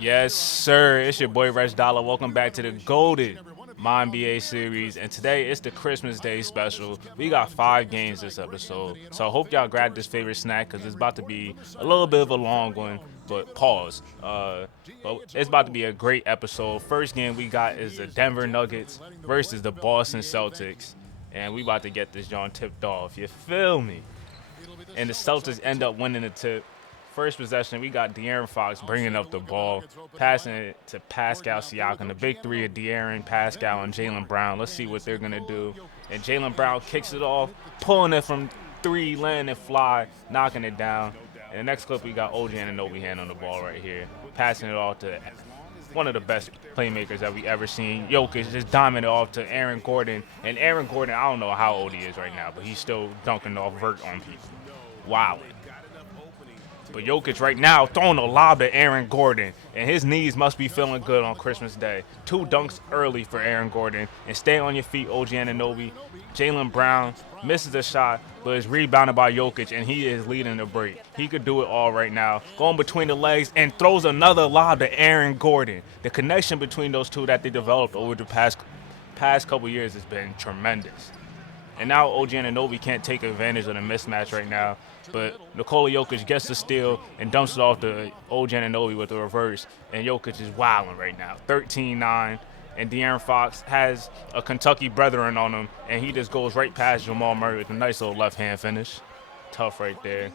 Yes, sir. It's your boy RegDolla. Welcome back to the GOATED MyNBA series. And today it's the Christmas Day special. We got 5 games this episode. So I hope y'all grab this favorite snack because it's about to be a little bit of a long one. But pause. But it's about to be a great episode. First game we got is the Denver Nuggets versus the Boston Celtics. And we about to get this John tipped off. You feel me? And the Celtics end up winning the tip. First possession, we got De'Aaron Fox bringing up the ball, passing it to Pascal Siakam. The big three of De'Aaron, Pascal, and Jaylen Brown. Let's see what they're going to do. And Jaylen Brown kicks it off, pulling it from 3, letting it fly, knocking it down. And the next clip, we got OG Anunoby hand on the ball right here, passing it off to one of the best playmakers that we ever seen. Jokic just diming it off to Aaron Gordon. And Aaron Gordon, I don't know how old he is right now, but he's still dunking off vert on people. Wow. But Jokic right now throwing a lob to Aaron Gordon, and his knees must be feeling good on Christmas Day. 2 dunks early for Aaron Gordon, and stay on your feet, OG Anunoby. Jaylen Brown misses a shot, but is rebounded by Jokic, and he is leading the break. He could do it all right now. Going between the legs and throws another lob to Aaron Gordon. The connection between those two that they developed over the past couple years has been tremendous. And now OG Anunoby can't take advantage of the mismatch right now. But Nikola Jokic gets the steal and dumps it off to OG Anunoby with the reverse. And Jokic is wilding right now. 13-9. And De'Aaron Fox has a Kentucky brethren on him. And he just goes right past Jamal Murray with a nice little left-hand finish. Tough right there.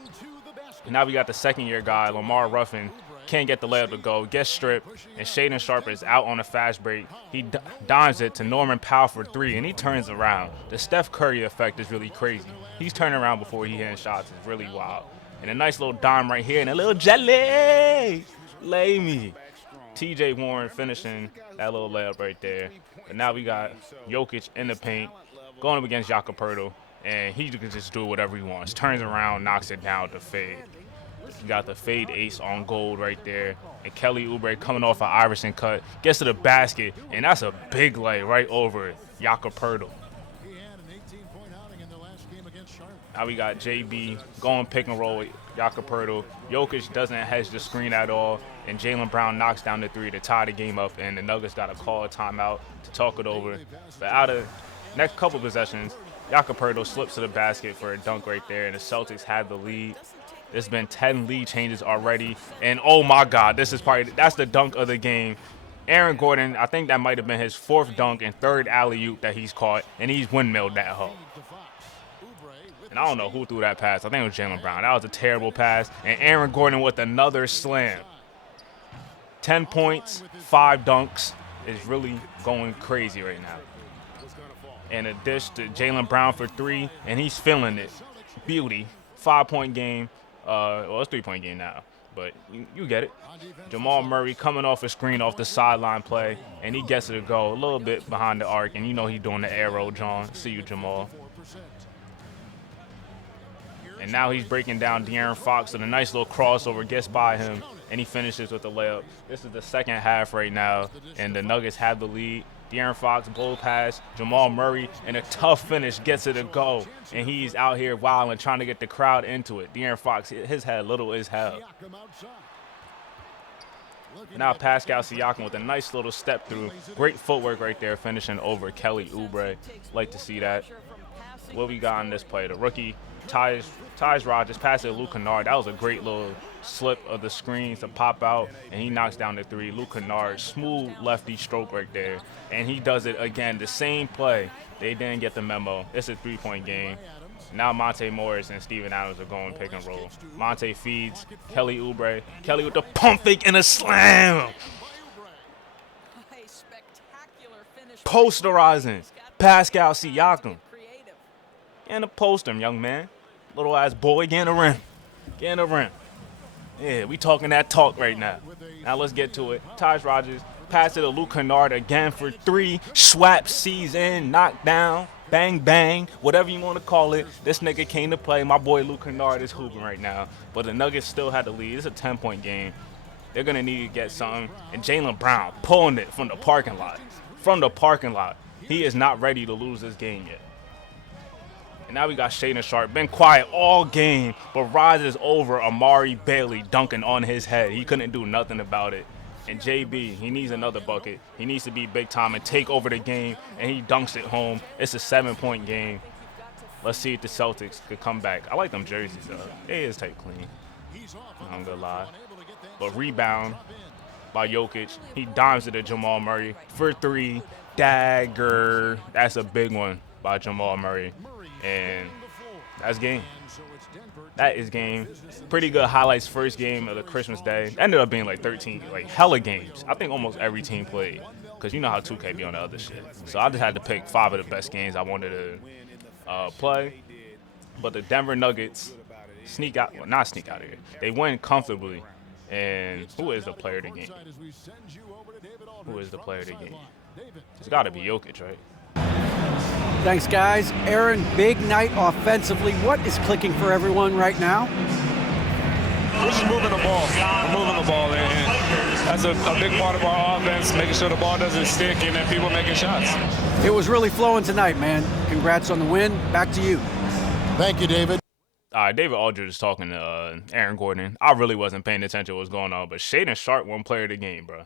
And now we got the second-year guy, Lamar Ruffin. Can't get the layup to go, gets stripped, and Shaedon Sharpe is out on a fast break. He dimes it to Norman Powell for 3, and he turns around. The Steph Curry effect is really crazy. He's turning around before he hitting shots. It's really wild. And a nice little dime right here, and a little jelly. Lay me. TJ Warren finishing that little layup right there. And now we got Jokic in the paint, going up against Jakob Poeltl, and he can just do whatever he wants. Turns around, knocks it down to fade. You got the fade ace on gold right there. And Kelly Oubre coming off an Iverson cut. Gets to the basket. And that's a big lay right over Jakob Poeltl. Now we got JB going pick and roll with Jakob Poeltl. Jokic doesn't hedge the screen at all. And Jaylen Brown knocks down the 3 to tie the game up. And the Nuggets got to call a timeout to talk it over. But out of next couple possessions, Jakob Poeltl slips to the basket for a dunk right there. And the Celtics have the lead. There's been 10 lead changes already. And oh my God, that's the dunk of the game. Aaron Gordon, I think that might have been his 4th dunk and 3rd alley-oop that he's caught, and he's windmilled that hoe. And I don't know who threw that pass. I think it was Jaylen Brown. That was a terrible pass. And Aaron Gordon with another slam. 10 points, 5 dunks. Is really going crazy right now. And a dish to Jaylen Brown for 3, and he's feeling it. Beauty. 5-point game. Well, it's 3-point game now, but you get it. Jamal Murray coming off a screen off the sideline play, and he gets it to go a little bit behind the arc, and you know he's doing the arrow, John. See you, Jamal. And now he's breaking down De'Aaron Fox with a nice little crossover, gets by him, and he finishes with the layup. This is the second half right now, and the Nuggets have the lead. De'Aaron Fox, blow pass, Jamal Murray, and a tough finish gets it to go. And he's out here wilding, trying to get the crowd into it. De'Aaron Fox, his head little as hell. And now Pascal Siakam with a nice little step through. Great footwork right there, finishing over Kelly Oubre. Like to see that. What we got on this play? The rookie, Tyus Rogers, passed it to Luke Kennard. That was a great little slip of the screens to pop out, and he knocks down the 3. Luke Kennard, smooth lefty stroke right there. And he does it again, the same play. They didn't get the memo. It's a 3-point game. Now Monte Morris and Steven Adams are going pick and roll. Monte feeds Kelly Oubre. Kelly with the pump fake and a slam. Posterizing Pascal Siakam. And a post him, young man. Little ass boy, get in the rim. Get in the rim. Yeah, we talking that talk right now. Now let's get to it. Tyus Rogers, pass it to Luke Kennard again for 3. Swap sees in, knocked down, bang, bang, whatever you want to call it. This nigga came to play. My boy Luke Kennard is hooping right now. But the Nuggets still had the lead. It's a 10-point game. They're going to need to get something. And Jaylen Brown pulling it from the parking lot. From the parking lot. He is not ready to lose this game yet. And now we got Shaden Sharp. Been quiet all game, but rises over Amari Bailey dunking on his head. He couldn't do nothing about it. And JB, he needs another bucket. He needs to be big time and take over the game, and he dunks it home. It's a 7-point game. Let's see if the Celtics could come back. I like them jerseys, though. They is tight clean. I'm gonna lie. But rebound by Jokic. He dimes it to Jamal Murray for 3. Dagger. That's a big one by Jamal Murray. And that's game. That is game. Pretty good highlights first game of the Christmas Day. Ended up being like 13, like hella games. I think almost every team played. Because you know how 2K be on the other shit. So I just had to pick 5 of the best games I wanted to play. But the Denver Nuggets sneak out, well, not sneak out of here. They win comfortably. And who is the player of the game? Who is the player of the game? It's got to be Jokic, right? Thanks, guys. Aaron, big night offensively. What is clicking for everyone right now? We're just moving the ball. We're moving the ball, and that's a big part of our offense, making sure the ball doesn't stick and then people making shots. It was really flowing tonight, man. Congrats on the win. Back to you. Thank you, David. All right, David Aldridge is talking to Aaron Gordon. I really wasn't paying attention to what was going on, but Shaden Sharp won player of the game, bro.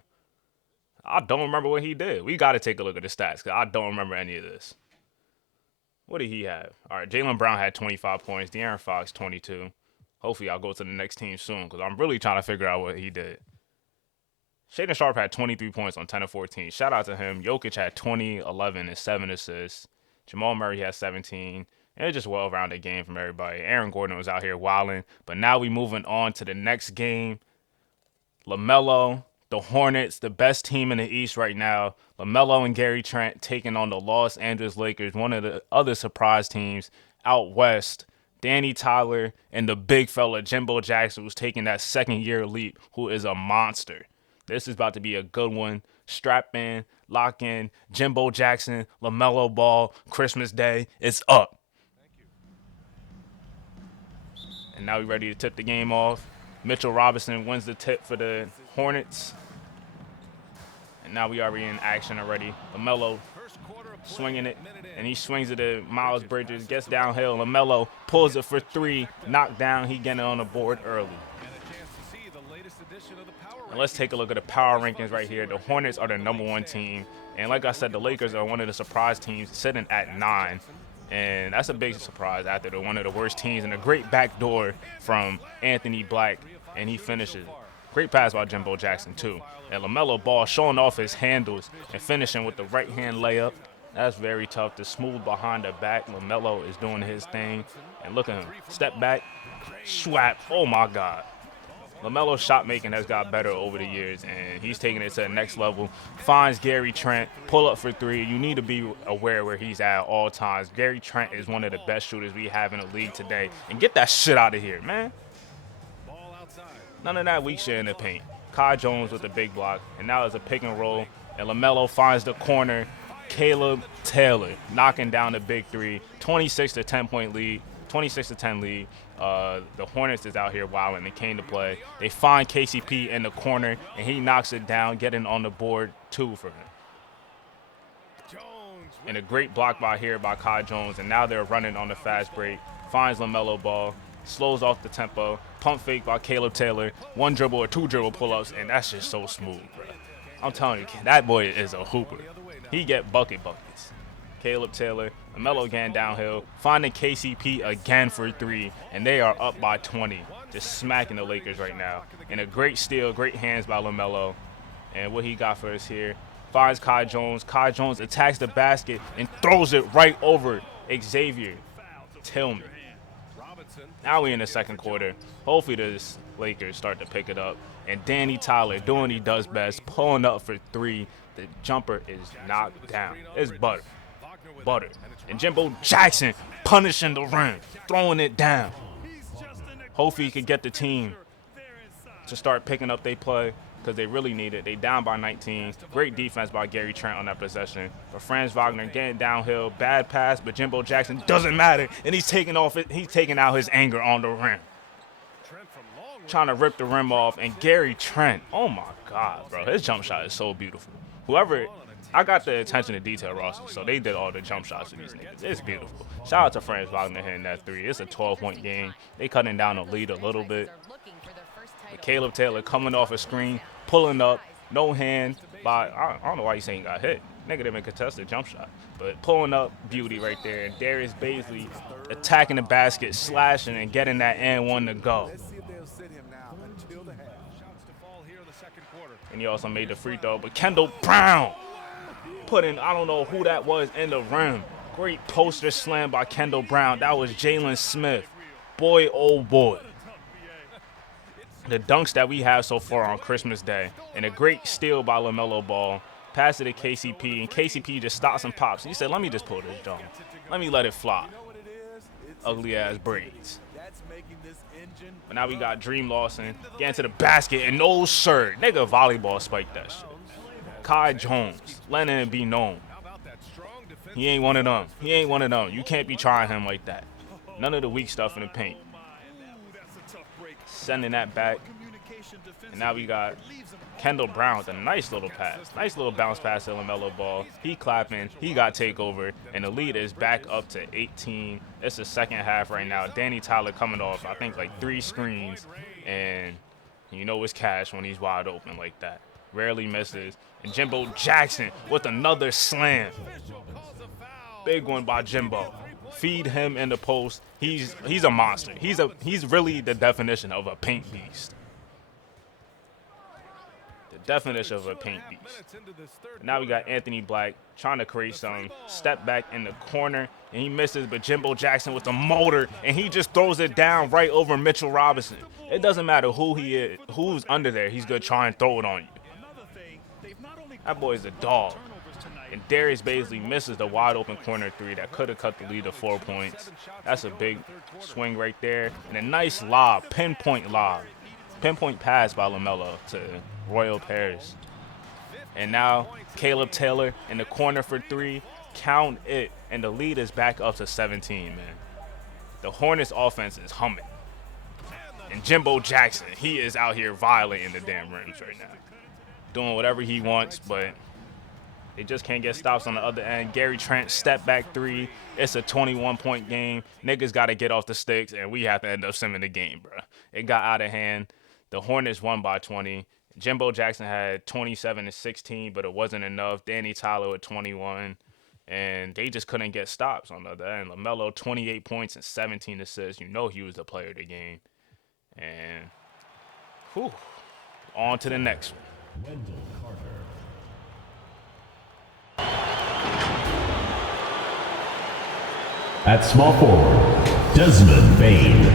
I don't remember what he did. We got to take a look at the stats because I don't remember any of this. What did he have? All right, Jaylen Brown had 25 points. De'Aaron Fox, 22. Hopefully, I'll go to the next team soon because I'm really trying to figure out what he did. Shaden Sharp had 23 points on 10 of 14. Shout out to him. Jokic had 20, 11, and 7 assists. Jamal Murray had 17. And it's just a well-rounded game from everybody. Aaron Gordon was out here wilding. But now we moving on to the next game. LaMelo, the Hornets, the best team in the East right now. LaMelo and Gary Trent taking on the Los Angeles Lakers, one of the other surprise teams out west. Danny Tyler and the big fella Jimbo Jackson, who's taking that second-year leap, who is a monster. This is about to be a good one. Strap in, lock in, Jimbo Jackson, LaMelo Ball, Christmas Day. It's up. And now we're ready to tip the game off. Mitchell Robinson wins the tip for the Hornets. And now we already in action already. LaMelo swinging it, and he swings it to Miles Bridges, gets downhill. LaMelo pulls it for 3, knocked down. He getting on the board early. And let's take a look at the power rankings right here. The Hornets are the #1 team. And like I said, the Lakers are one of the surprise teams sitting at 9. And that's a big surprise after they're one of the worst teams. And a great backdoor from Anthony Black, and he finishes. Great pass by Jimbo Jackson, too. And LaMelo Ball showing off his handles and finishing with the right-hand layup. That's very tough to smooth behind the back. LaMelo is doing his thing. And look at him. Step back, swap. Oh, my God. LaMelo's shot making has got better over the years, and he's taking it to the next level. Finds Gary Trent, pull up for 3. You need to be aware where he's at all times. Gary Trent is one of the best shooters we have in the league today. And get that shit out of here, man. None of that weak shit in the paint. Kai Jones with the big block, and now it's a pick and roll, and LaMelo finds the corner. Caleb Taylor knocking down the big 3. 26 to 10 point lead. 26 to 10 lead. The Hornets is out here wilding. They came to play. They find KCP in the corner, and he knocks it down, getting on the board 2 for him. And a great block by Kai Jones, and now they're running on the fast break. Finds LaMelo Ball, slows off the tempo, pump fake by Caleb Taylor, 1 dribble or 2 dribble pull-ups, and that's just so smooth, bro. I'm telling you, that boy is a hooper. He get buckets. Caleb Taylor, LaMelo again downhill, finding KCP again for 3, and they are up by 20, just smacking the Lakers right now. And a great steal, great hands by LaMelo. And what he got for us here, finds Kai Jones. Kai Jones attacks the basket and throws it right over Xavier Tillman. Now we're in the second quarter. Hopefully the Lakers start to pick it up. And Danny Tyler doing what he does best, pulling up for 3. The jumper is knocked down. It's butter. And Jimbo Jackson punishing the rim, throwing it down. Hopefully he can get the team to start picking up their play because they really need it. They down by 19. Great defense by Gary Trent on that possession. But Franz Wagner getting downhill, bad pass, but Jimbo Jackson doesn't matter, and he's taking out his anger on the rim. trying to rip the rim off, and Gary Trent, oh my God, bro, his jump shot is so beautiful. I got the attention to detail roster, so they did all the jump shots for these niggas. It's beautiful. Shout out to Franz Wagner hitting that three. It's a 12-point game. They cutting down the lead a little bit. But Caleb Taylor coming off a screen, pulling up, no hand by, I don't know why you saying he got hit. Nigga didn't even contest the jump shot. But pulling up beauty right there. And Darius Baisley attacking the basket, slashing, and getting that and one to go. And he also made the free throw. But Kendall Brown putting, I don't know who that was, in the rim. Great poster slam by Kendall Brown. That was Jalen Smith. Boy, oh boy. The dunks that we have so far on Christmas Day. And a great steal by LaMelo Ball. Pass it to KCP, and KCP just stops and pops. He said, let me just pull this dunk. Let me let it fly. Ugly-ass braids. But now we got Dream Lawson getting to the basket, and no sir. Nigga volleyball spiked that shit. Kai Jones, letting it be known. He ain't one of them. He ain't one of them. You can't be trying him like that. None of the weak stuff in the paint. Sending that back. And now we got Kendall Brown with a nice little pass. Nice little bounce pass to LaMelo Ball. He clapping. He got takeover. And the lead is back up to 18. It's the second half right now. Danny Tyler coming off, I think, like 3 screens. And you know it's cash when he's wide open like that. Rarely misses. And Jimbo Jackson with another slam. Big one by Jimbo. Feed him in the post. He's a monster. He's really the definition of a paint beast. The definition of a paint beast. Now we got Anthony Black trying to create some step back in the corner, and he misses, but Jimbo Jackson with the motor, and he just throws it down right over Mitchell Robinson. It doesn't matter who he is, who's under there, he's going to try and throw it on you. That boy's a dog. And Darius Baisley misses the wide open corner 3 that could have cut the lead to 4 points. That's a big swing right there. And a nice lob, pinpoint pass by LaMelo to Royal Paris. And now Caleb Taylor in the corner for 3. Count it. And the lead is back up to 17, man. The Hornets offense is humming. And Jimbo Jackson, he is out here violating the damn rims right now. Doing whatever he wants, but they just can't get stops on the other end. Gary Trent, step back 3. It's a 21-point game. Niggas got to get off the sticks, and we have to end up simming the game, bro. It got out of hand. The Hornets won by 20. Jimbo Jackson had 27 and 16, but it wasn't enough. Danny Tyler with 21, and they just couldn't get stops on the other end. LaMelo, 28 points and 17 assists. You know he was the player of the game. And, whew, on to the next one. At small forward, Desmond Bain.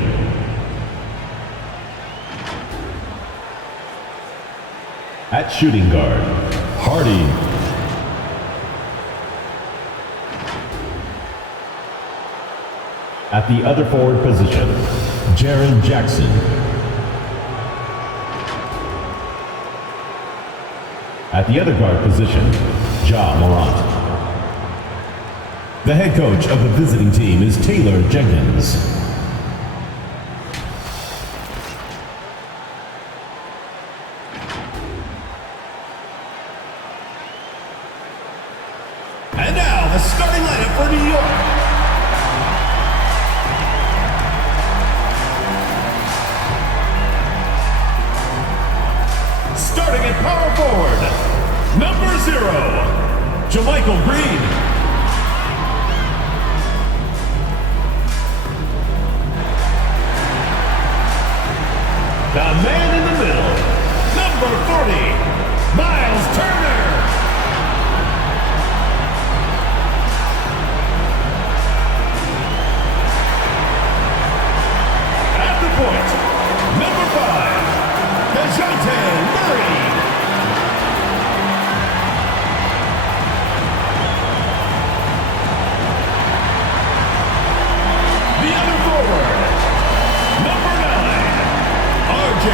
At shooting guard, Hardy. At the other forward position, Jaren Jackson. At the other guard position, Ja Morant. The head coach of the visiting team is Taylor Jenkins. And now the starting lineup for New York. Starting at power forward, number 0, JaMychal Green. The man in the middle, number 40, Miles Turner. At the point, number 5, DeJounte Murray. The other forward, number 9, RJ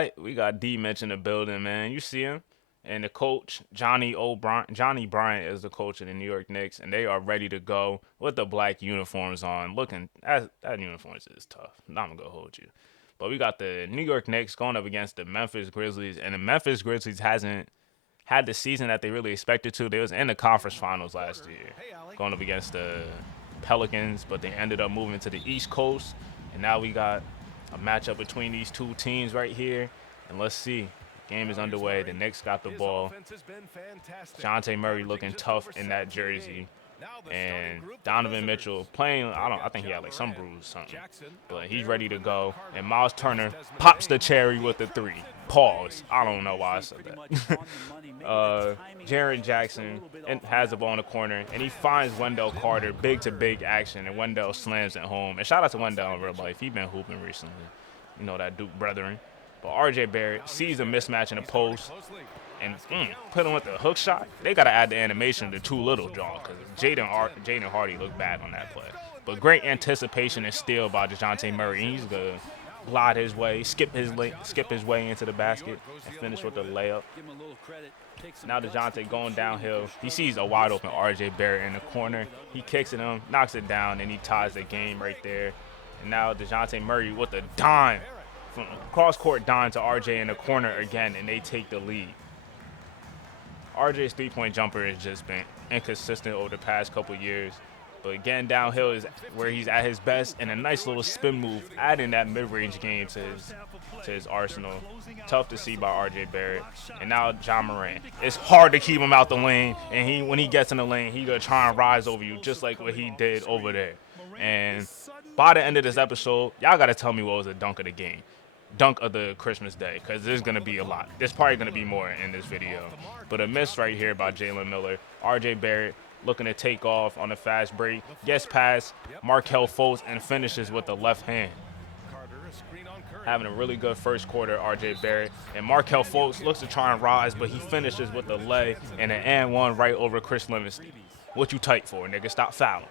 right, we got D-Mitch in the building, man. You see him? And the coach, Johnny Bryant is the coach of the New York Knicks, and they are ready to go with the black uniforms on. Looking, that uniform is tough. I'm not going to hold you. But we got the New York Knicks going up against the Memphis Grizzlies, and the Memphis Grizzlies hasn't had the season that they really expected to. They was in the conference finals last year, going up against the Pelicans, but they ended up moving to the East Coast, and now we got a matchup between these two teams right here, and let's see. Game is underway. The Knicks got the ball. DeJounte Murray looking tough in that jersey. And Donovan Mitchell playing, I think he had like some bruise or something. But he's ready to go. And Miles Turner pops the cherry with the three. Pause. I don't know why I said that. Jaren Jackson has the ball in the corner. And he finds Wendell Carter, big to big action. And Wendell slams it home. And shout out to Wendell in real life. He's been hooping recently. You know, that Duke brethren. But R.J. Barrett sees a mismatch in the post and put him with the hook shot. They got to add the animation to Too Little, John, because Jaden Hardy looked bad on that play. But great anticipation and steal by DeJounte Murray. He's going to glide his way, skip his way into the basket, and finish with the layup. Now DeJounte going downhill. He sees a wide open R.J. Barrett in the corner. He kicks at him, knocks it down, and he ties the game right there. And now DeJounte Murray with a dime. From cross-court dime to RJ in the corner again, and they take the lead. RJ's three-point jumper has just been inconsistent over the past couple years. But again, downhill is where he's at his best, and a nice little spin move, adding that mid-range game to his arsenal. Tough to see by RJ Barrett. And now Ja Morant. It's hard to keep him out the lane, and when he gets in the lane, he's going to try and rise over you, just like what he did over there. And by the end of this episode, y'all got to tell me what was the dunk of the game. Dunk of the Christmas day, because there's going to be a lot. There's probably going to be more in this video. But a miss right here by Jalen Miller. RJ Barrett looking to take off on a fast break. Gets past Markelle Fultz and finishes with the left hand. Having a really good first quarter, RJ Barrett. And Markelle Fultz looks to try and rise, but he finishes with the lay and an and one right over Chris Livingston. What you tight for, nigga? Stop fouling.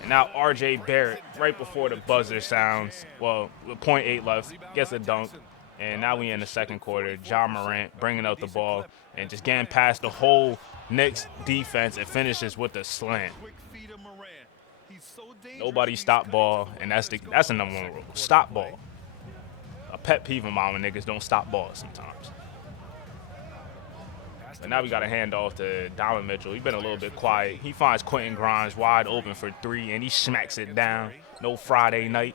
And now R.J. Barrett, right before the buzzer sounds, well, with 0.8 left, gets a dunk. And now we in the second quarter. Ja Morant bringing up the ball and just getting past the whole Knicks defense and finishes with a slam. Nobody stop ball, and that's the number one rule. Stop ball. A pet peeve of mine when niggas don't stop balls sometimes. But now we got a handoff to Donovan Mitchell. He's been a little bit quiet. He finds Quentin Grimes wide open for three, and he smacks it down. No Friday night.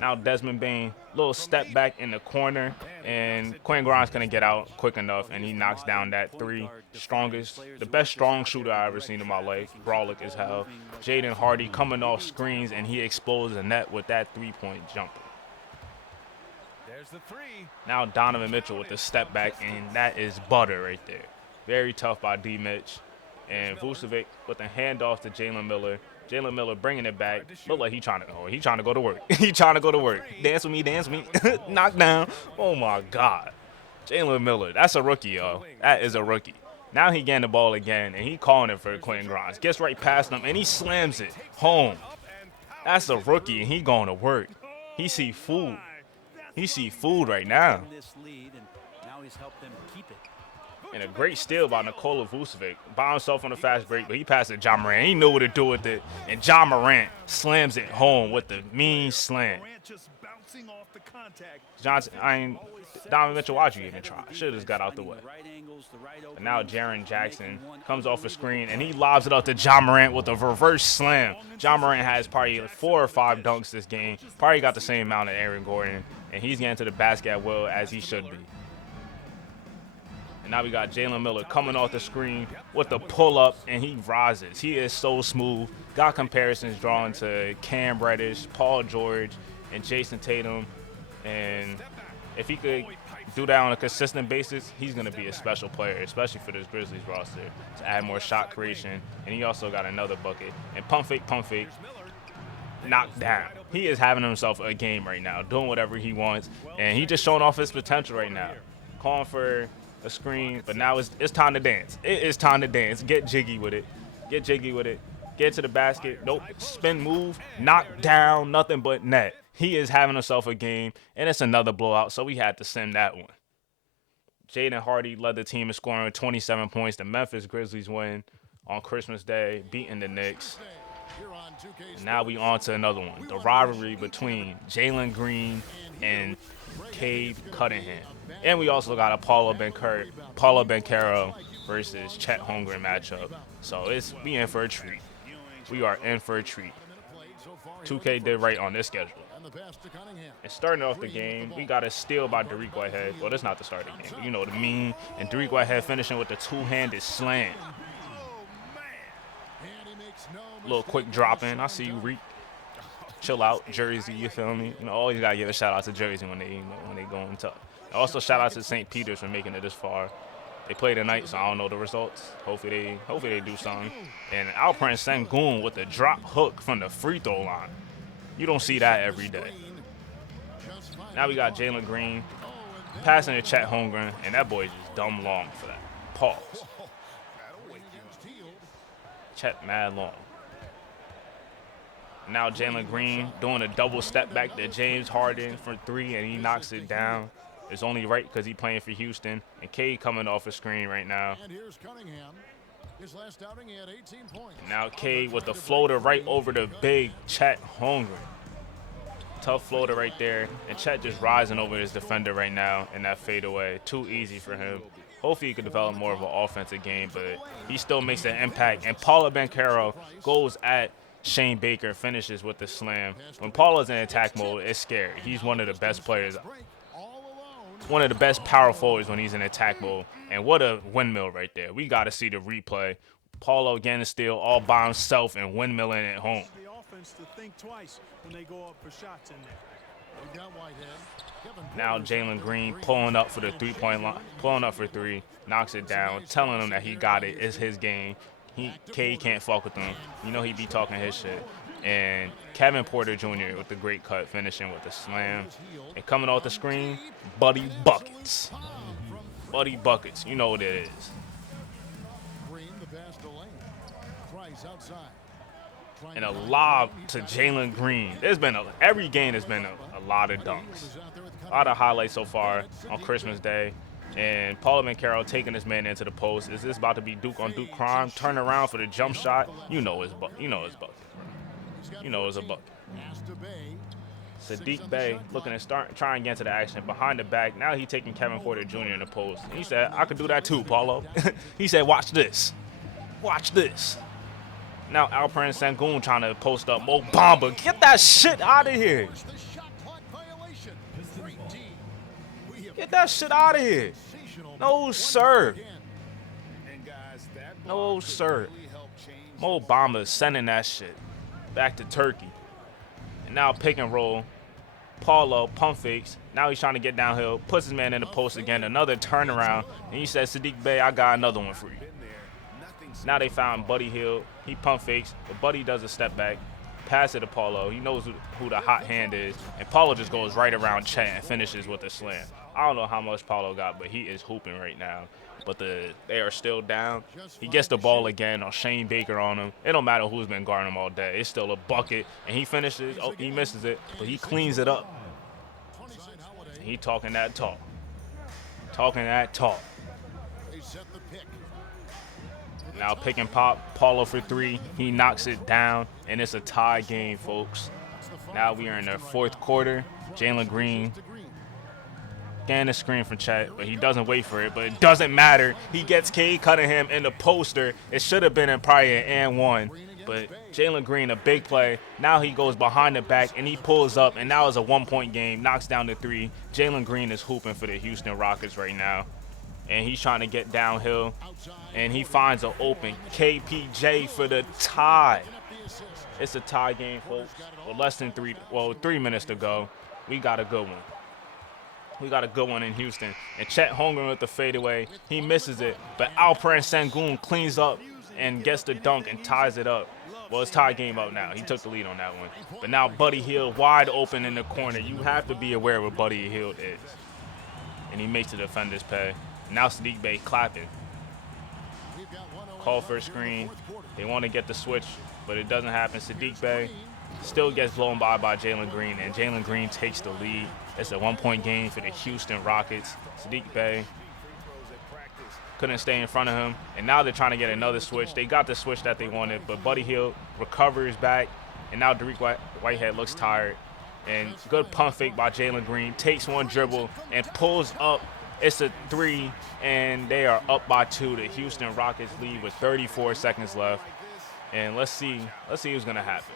Now Desmond Bane, little step back in the corner, and Quentin Grimes couldn't get out quick enough, and he knocks down that three. The best strong shooter I've ever seen in my life. Brolic as hell. Jaden Hardy coming off screens, and he explodes the net with that three-point jumper. Now Donovan Mitchell with the step back, and that is butter right there. Very tough by D-Mitch. And Vucevic with the handoff to Jalen Miller. Jalen Miller bringing it back. Look like he trying to go to work. He trying to go to work. Dance with me. Knock down. Oh, my God. Jalen Miller, that's a rookie, y'all. That is a rookie. Now he getting the ball again, and he calling it for Quentin Grimes. Gets right past him, and he slams it home. That's a rookie, and he going to work. He see food. He see food right now. And a great steal by Nikola Vucevic. By himself on the fast break, but he passed it to Ja Morant. He knew what to do with it. And Ja Morant slams it home with the mean slam. Donovan Mitchell, why'd you even try? Should have just got out the way. And now Jaren Jackson comes off a screen, and he lobs it up to Ja Morant with a reverse slam. Ja Morant has probably 4 or 5 dunks this game. Probably got the same amount as Aaron Gordon. And he's getting to the basket at will, as he should be. And now we got Jalen Miller coming off the screen with the pull-up, and he rises. He is so smooth. Got comparisons drawn to Cam Reddish, Paul George, and Jason Tatum. And if he could do that on a consistent basis, he's going to be a special player, especially for this Grizzlies roster, to add more shot creation. And he also got another bucket. And pump fake, knocked down. He is having himself a game right now, doing whatever he wants. And he just showing off his potential right now. Calling for a screen, but now it's time to dance. It is time to dance. Get jiggy with it. Get to the basket. Nope. Spin move. Knock down. Nothing but net. He is having himself a game, and it's another blowout, so we had to send that one. Jaden Hardy led the team in scoring with 27 points. The Memphis Grizzlies win on Christmas Day, beating the Knicks. And now we on to another one. The rivalry between Jalen Green and Cade Cunningham. And we also got a Paulo Banchero versus Chet Holmgren matchup. So we in for a treat. We are in for a treat. 2K did right on this schedule. And starting off the game, we got a steal by Derek Whitehead. Well, that's not the start of the game, but you know what I mean. And Derek Whitehead finishing with the two-handed slam. Little quick drop in. I see you, Reek. Chill out, Jersey. You feel me? You know, always gotta give a shout out to Jersey when they go in tough. Also, shout out to St. Peter's for making it this far. They play tonight, so I don't know the results. Hopefully they do something. And Alperen Sengun with the drop hook from the free throw line. You don't see that every day. Now we got Jalen Green passing to Chet Holmgren, and that boy is just dumb long for that. Pause. Chet mad long. Now Jalen Green doing a double step back to James Harden for three, and he knocks it down. It's only right because he's playing for Houston. And Cade coming off a screen right now. Now Cade with the floater right over the big Chet Holmgren. Tough floater right there. And Chet just rising over his defender right now in that fadeaway. Too easy for him. Hopefully he could develop more of an offensive game, but he still makes an impact. And Paulo Banchero goes at Shane Baker, finishes with the slam. When Paulo's in attack mode, it's scary. He's one of the best players. One of the best power forwards when he's in attack mode. And what a windmill right there. We got to see the replay. Paulo again is still all by himself and windmilling at home. Now Jalen Green pulling up for the three-point line, pulling up for three, knocks it down, telling him that he got it. It's his game. Cade can't fuck with him. You know he be talking his shit. And Kevin Porter Jr. with the great cut, finishing with the slam. And coming off the screen, Buddy Buckets. Buddy Buckets, you know what it is. And a lob to Jalen Green. Every game has been a lot of dunks. A lot of highlights so far on Christmas Day. And Paulo Banchero taking this man into the post. Is this about to be Duke on Duke crime? Turn around for the jump shot. You know it's bucket. You know it's a bucket. Sadiq Bey looking to trying to get into the action behind the back. Now he's taking Kevin Porter Jr. in the post. He said, I could do that too, Paulo. He said, watch this. Watch this. Now Alperen Sengun trying to post up Mo Bamba. Get that shit out of here. Get that shit out of here. No, sir. No, sir. Mo Bamba is sending that shit back to Turkey. And now pick and roll. Paulo pump fakes. Now he's trying to get downhill. Puts his man in the post again. Another turnaround. And he says, Sadiq Bey, I got another one for you. Now they found Buddy Hield. He pump fakes, but Buddy does a step back. Pass it to Paulo. He knows who the hot hand is. And Paulo just goes right around Chet and finishes with a slam. I don't know how much Paulo got, but he is hooping right now. But they are still down. He gets the ball again on Shane Baker on him. It don't matter who's been guarding him all day. It's still a bucket. And he finishes. Oh, he misses it, but he cleans it up. And he talking that talk. Talking that talk. Now pick and pop, Paulo for three. He knocks it down, and it's a tie game, folks. Now we are in the fourth quarter. Jalen Green getting a screen from Chet, but he doesn't wait for it. But it doesn't matter. He gets Cade Cunningham in the poster. It should have been in probably an and one. But Jalen Green, a big play. Now he goes behind the back, and he pulls up, and now it's a one-point game. Knocks down the three. Jalen Green is hooping for the Houston Rockets right now. And he's trying to get downhill. And he finds an open KPJ for the tie. It's a tie game, folks. With 3 minutes to go. We got a good one. We got a good one in Houston. And Chet Holmgren with the fadeaway. He misses it. But Alperen Sengun cleans up and gets the dunk and ties it up. Well, it's tie game up now. He took the lead on that one. But now Buddy Hield wide open in the corner. You have to be aware of what Buddy Hield is. And he makes the defenders pay. Now Sadiq Bey clapping. Call for a screen. They want to get the switch, but it doesn't happen. Sadiq Bey Still gets blown by Jalen Green, and Jalen Green takes the lead. It's a 1-point game for the Houston Rockets. Sadiq Bey couldn't stay in front of him, and now they're trying to get another switch. They got the switch that they wanted, but Buddy Hield recovers back, and now Dariq Whitehead looks tired. And good pump fake by Jalen Green, takes one dribble and pulls up. It's a 3, and they are up by 2. The Houston Rockets lead with 34 seconds left. And let's see what's gonna happen.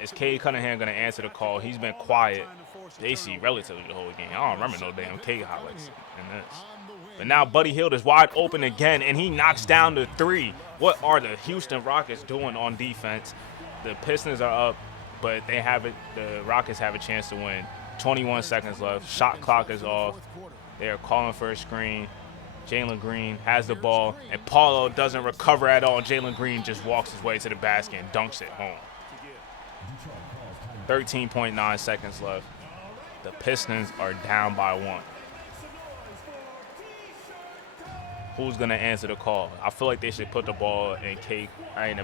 Is Cade Cunningham gonna answer the call? He's been quiet. They see relatively the whole game. I don't remember no damn Cade highlights in this. But now Buddy Hield is wide open again, and he knocks down the 3. What are the Houston Rockets doing on defense? The Pistons are up, but the Rockets have a chance to win. 21 seconds left. Shot clock is off. They are calling for a screen. Jalen Green has the ball, and Paulo doesn't recover at all. Jalen Green just walks his way to the basket and dunks it home. 13.9 seconds left. The Pistons are down by 1. Who's going to answer the call? I feel like they should put the ball in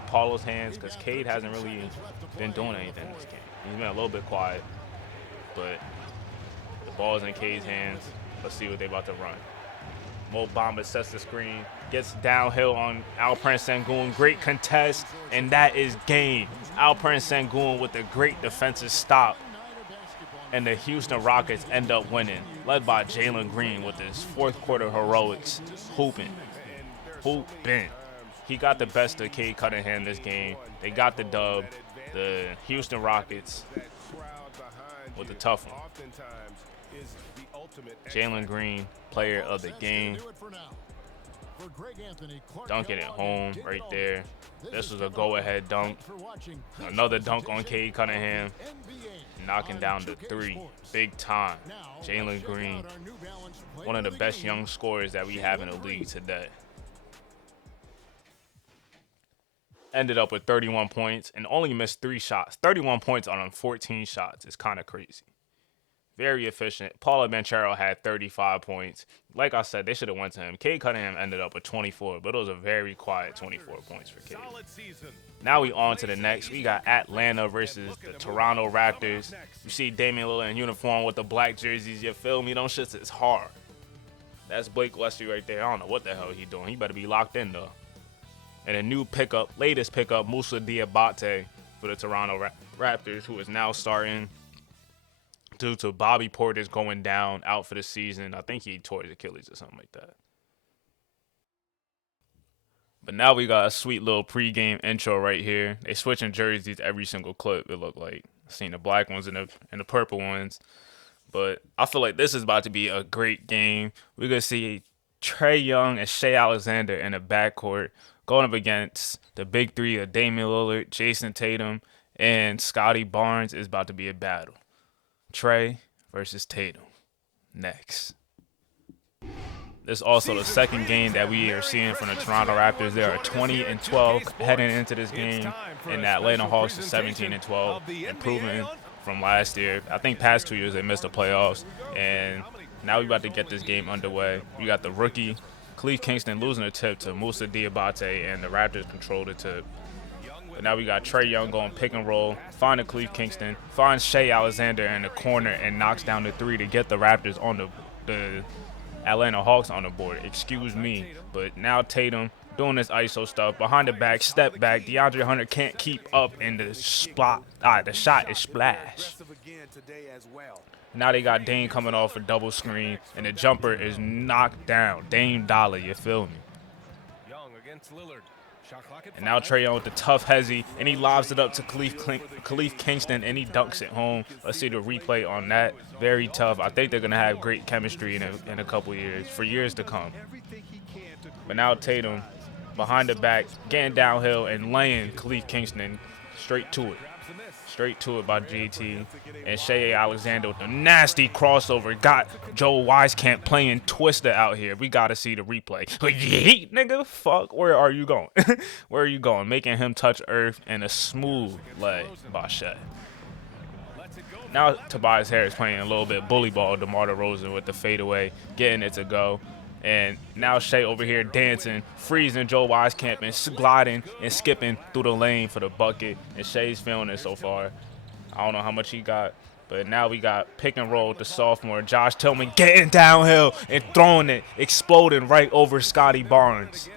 Paulo's hands, because Cade hasn't really been doing anything in this game. He's been a little bit quiet, but the ball's in Cade's hands. Let's see what they're about to run. Mo Bamba sets the screen, gets downhill on Alperen Sengun. Great contest, and that is game. Alperen Sengun with a great defensive stop, and the Houston Rockets end up winning, led by Jalen Green with his fourth quarter heroics, hooping. He got the best of Cade Cunningham this game. They got the dub. The Houston Rockets with the tough one. Jalen Green, player of the game. Dunking it home right there. This was a go-ahead dunk. Another dunk on Cade Cunningham. Knocking down the 3. Big time. Jalen Green, one of the best young scorers that we have in the league today. Ended up with 31 points and only missed 3 shots. 31 points on 14 shots is kind of crazy. Very efficient. Paulo Banchero had 35 points. Like I said, they should have went to him. Cade Cunningham ended up with 24, but it was a very quiet 24 points for Cade. Now we on to the next. We got Atlanta versus the Toronto Raptors. You see Damian Lillard in uniform with the black jerseys. You feel me? Them shits is hard. That's Blake Wesley right there. I don't know what the hell he doing. He better be locked in, though. And a new pickup, latest pickup, Moussa Diabate for the Toronto Raptors, who is now starting due to Bobby Portis going down, out for the season. I think he tore his Achilles or something like that. But now we got a sweet little pregame intro right here. They switching jerseys every single clip, it looked like. I've seen the black ones and the purple ones. But I feel like this is about to be a great game. We're going to see Trae Young and Shai Alexander in the backcourt going up against the big 3 of Damian Lillard, Jason Tatum, and Scotty Barnes. Is about to be a battle. Trae versus Tatum. Next. This is also the second game that we are seeing from the Toronto Raptors. They are 20-12 heading into this game, and the Atlanta Hawks are 17-12, improving from last year. I think past 2 years they missed the playoffs, and now we're about to get this game underway. We got the rookie Khalif Kingston losing the tip to Moussa Diabate, and the Raptors control the tip. But now we got Trae Young going pick and roll, find a Khalif Kingston, finds Shai Alexander in the corner and knocks down the 3 to get the Raptors on the Atlanta Hawks on the board. Excuse me. But now Tatum doing this ISO stuff, behind the back, step back. DeAndre Hunter can't keep up, and the shot is splash. Now they got Dame coming off a double screen, and the jumper is knocked down. Dame Dollar, you feel me? Young against Lillard. And now Trae Young with the tough hezzy, and he lobs it up to Khalif Kingston, and he dunks it home. Let's see the replay on that. Very tough. I think they're going to have great chemistry in a couple years, for years to come. But now Tatum, behind the back, getting downhill and laying Khalif Kingston straight to it. Straight to it by GT. And Shai Alexander with the nasty crossover. Got Joe Wieskamp playing Twister out here. We got to see the replay. Yeet, nigga, fuck. Where are you going? Where are you going? Making him touch earth, and a smooth leg by Shai. Now Tobias Harris playing a little bit bully ball. DeMar DeRozan with the fadeaway, getting it to go. And now Shea over here dancing, freezing Joe Wisekamp and gliding and skipping through the lane for the bucket. And Shea's feeling it so far. I don't know how much he got, but now we got pick and roll with the sophomore. Josh Tillman getting downhill and throwing it, exploding right over Scotty Barnes.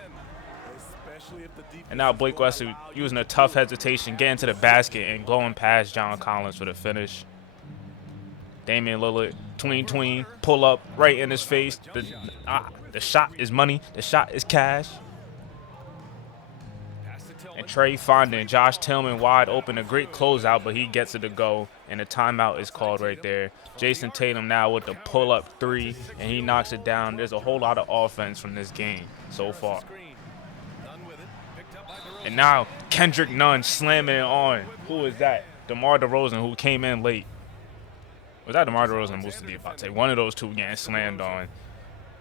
And now Blake Wesley using a tough hesitation, getting to the basket and blowing past John Collins for the finish. Damian Lillard, tween, pull up right in his face. The shot is money. The shot is cash. And Trey finding Josh Tillman wide open. A great closeout, but he gets it to go. And a timeout is called right there. Jason Tatum now with the pull-up three, and he knocks it down. There's a whole lot of offense from this game so far. And now Kendrick Nunn slamming it on. Who is that? DeMar DeRozan, who came in late. Was that DeMar DeRozan and Musa Diabate? One of those two getting slammed on.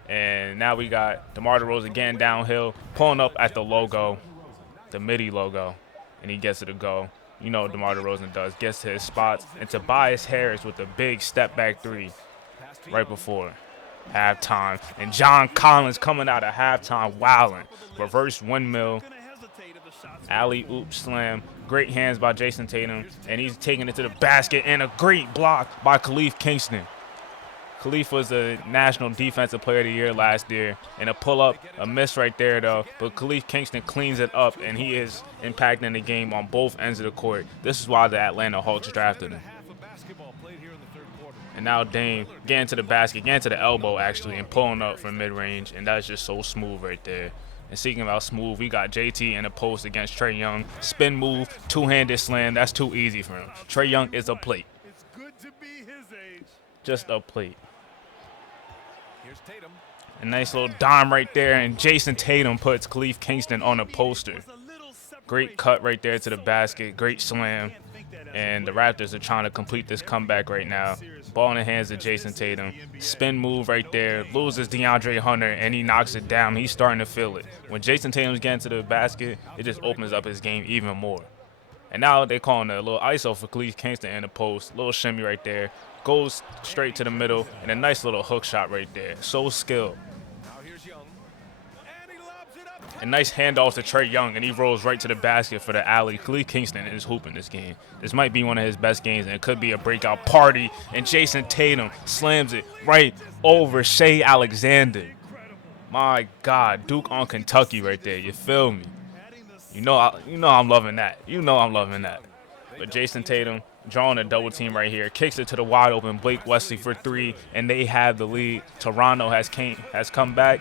And now we got DeMar DeRozan getting downhill, pulling up at the logo, the MIDI logo, and he gets it to go. You know what DeMar DeRozan does. Gets to his spots. And Tobias Harris with a big step-back three right before halftime. And John Collins coming out of halftime wilding. Reverse windmill. Alley-oop slam. Great hands by Jason Tatum, and he's taking it to the basket, and a great block by Khalif Kingston. Khalif was the National Defensive Player of the Year last year, and a pull-up, a miss right there, though. But Khalif Kingston cleans it up, and he is impacting the game on both ends of the court. This is why the Atlanta Hawks drafted him. And now Dame getting to the basket, getting to the elbow, actually, and pulling up from mid-range, and that's just so smooth right there. And speaking about smooth, we got JT in the post against Trae Young. Spin move, two-handed slam. That's too easy for him. Trae Young is a plate. Just a plate. A nice little dime right there, and Jason Tatum puts Khalif Kingston on a poster. Great cut right there to the basket. Great slam. And the Raptors are trying to complete this comeback right now. Ball in the hands of Jason Tatum. Spin move right there. Loses DeAndre Hunter, and he knocks it down. He's starting to feel it. When Jason Tatum's getting to the basket, it just opens up his game even more. And now they're calling a little ISO for Khalif Kingston in the post. Little shimmy right there. Goes straight to the middle, and a nice little hook shot right there. So skilled. A nice handoff to Trae Young, and he rolls right to the basket for the alley. Khalif Kingston is hooping this game. This might be one of his best games, and it could be a breakout party. And Jason Tatum slams it right over Shea Alexander. My God, Duke on Kentucky right there. You feel me? You know I'm loving that. You know I'm loving that. But Jason Tatum drawing a double team right here, kicks it to the wide open Blake Wesley for three, and they have the lead. Toronto has come back.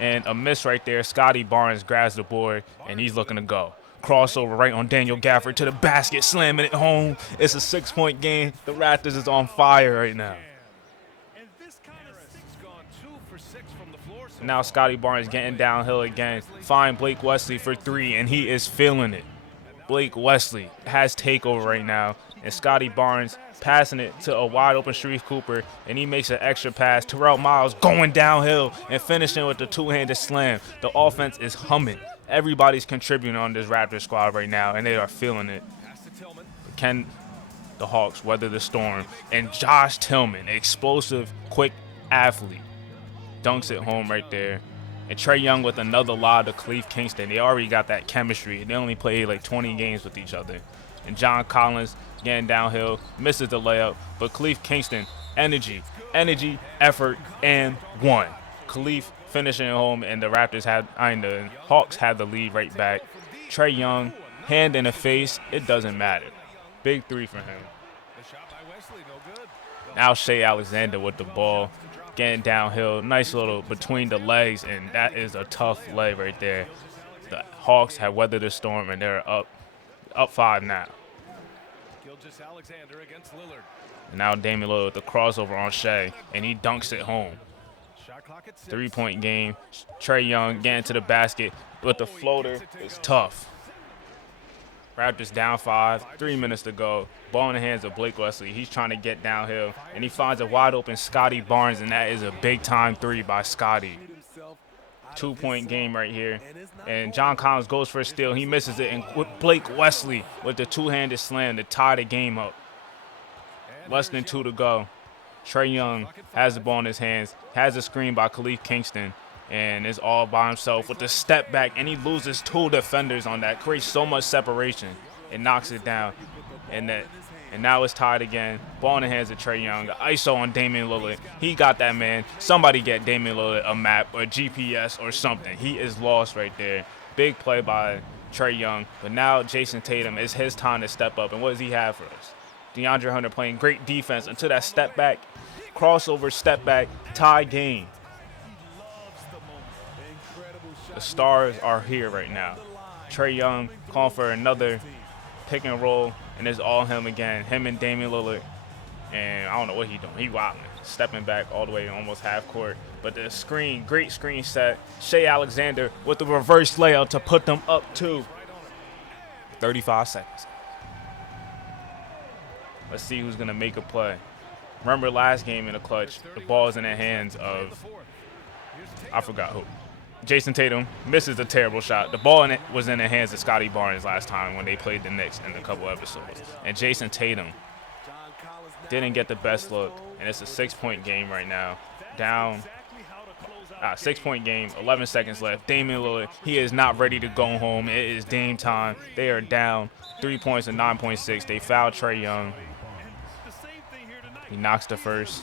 And a miss right there. Scotty Barnes grabs the board, and he's looking to go. Crossover right on Daniel Gafford to the basket, slamming it home. It's a 6-point game. The Raptors is on fire right now. Now Scotty Barnes getting downhill again. Find Blake Wesley for three, and he is feeling it. Blake Wesley has takeover right now, and Scotty Barnes passing it to a wide-open Sharif Cooper, and he makes an extra pass. Terrell Miles going downhill and finishing with the two-handed slam. The offense is humming. Everybody's contributing on this Raptors squad right now, and they are feeling it. Can the Hawks weather the storm? And Josh Tillman, explosive, quick athlete, dunks it home right there. And Trae Young with another lob to Khalif Kingston. They already got that chemistry. They only played like 20 games with each other. And John Collins getting downhill, misses the layup. But Khalif Kingston, energy, effort, and one. Khalif finishing home, and the Hawks had the lead right back. Trae Young, hand in the face, it doesn't matter. Big three for him. Now Shea Alexander with the ball, getting downhill. Nice little between the legs, and that is a tough leg right there. The Hawks have weathered the storm, and they're up 5 now. And now Damian Lillard with the crossover on Shea, and he dunks it home. 3-point game. Trae Young getting to the basket with the floater. It's tough. Raptors down 5, 3 minutes to go. Ball in the hands of Blake Wesley. He's trying to get downhill, and he finds a wide-open Scotty Barnes, and that is a big-time three by Scotty. 2-point game right here. And John Collins goes for a steal. He misses it, and with Blake Wesley with the two-handed slam to tie the game up. Less than 2 to go. Trae Young has the ball in his hands, has a screen by Khalif Kingston, and is all by himself with the step back, and he loses 2 defenders on that. Creates so much separation and knocks it down. And now it's tied again. Ball in the hands of Trae Young. ISO on Damian Lillard. He got that man. Somebody get Damian Lillard a map or GPS or something. He is lost right there. Big play by Trae Young. But now Jason Tatum, it's his time to step up. And what does he have for us? DeAndre Hunter playing great defense until that step back, crossover, step back, tie game. The stars are here right now. Trae Young calling for another pick and roll, and it's all him again. Him and Damian Lillard. And I don't know what he's doing. He wilding, stepping back all the way almost half court. But the screen, great screen set. Shea Alexander with the reverse layup to put them up 2. 35 seconds. Let's see who's going to make a play. Remember last game in the clutch, the ball's in the hands of, I forgot who. Jason Tatum misses a terrible shot. The ball was in the hands of Scottie Barnes last time when they played the Knicks in a couple episodes. And Jason Tatum didn't get the best look, and it's a 6-point game right now. Down, 6-point game, 11 seconds left. Damian Lillard, he is not ready to go home. It is Dame time. They are down 3 points and 9.6. They fouled Trae Young. He knocks the first.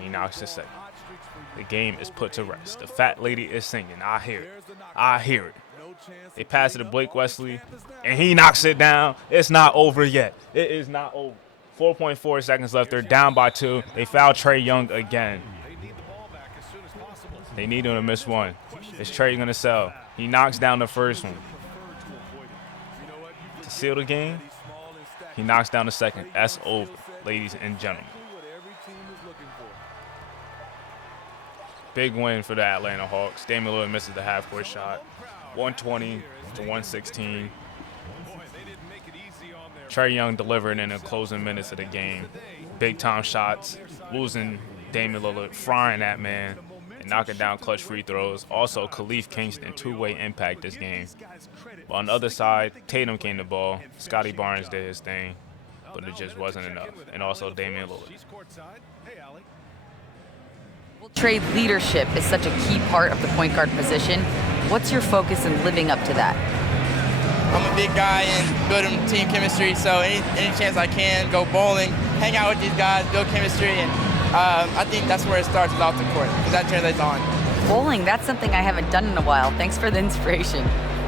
He knocks the second. The game is put to rest. The fat lady is singing. I hear it. I hear it. They pass it to Blake Wesley, and he knocks it down. It's not over yet. It is not over. 4.4 seconds left. They're down by 2. They foul Trae Young again. They need him to miss one. Is Trae going to sell? He knocks down the first one. To seal the game, he knocks down the second. That's over, ladies and gentlemen. Big win for the Atlanta Hawks. Damian Lillard misses the half-court shot. 120 to 116. Trae Young delivered in the closing minutes of the game. Big-time shots, losing Damian Lillard, frying that man, and knocking down clutch free throws. Also, Khalif Kingston, 2-way impact this game. But on the other side, Tatum came to ball. Scottie Barnes did his thing, but it just wasn't enough. And also Damian Lillard. Trae, leadership is such a key part of the point guard position. What's your focus in living up to that? I'm a big guy and building team chemistry, so any chance I can, go bowling, hang out with these guys, build chemistry, and I think that's where it starts is off the court, because that translates on. Bowling, that's something I haven't done in a while. Thanks for the inspiration.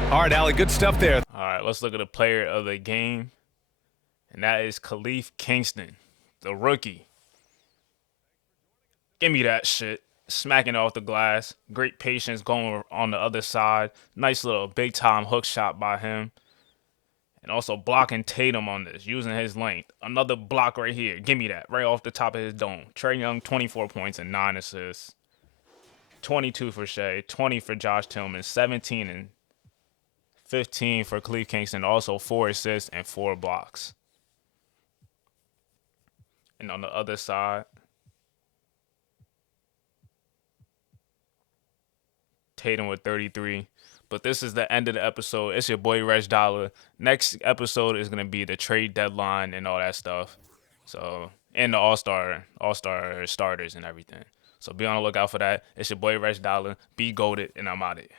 All right, Allie, good stuff there. All right, let's look at the player of the game, and that is Khalif Kingston, the rookie. Give me that shit. Smacking off the glass. Great patience going on the other side. Nice little big-time hook shot by him. And also blocking Tatum on this, using his length. Another block right here. Give me that. Right off the top of his dome. Trae Young, 24 points and 9 assists. 22 for Shea. 20 for Josh Tillman. 17 and 15 for Khalif Kingston. Also 4 assists and 4 blocks. And on the other side, Tatum with 33. But this is the end of the episode. It's your boy RegDolla. Next episode is gonna be the trade deadline and all that stuff. So, and the all-star starters and everything. So be on the lookout for that. It's your boy RegDolla. Be GOATED, and I'm out of here.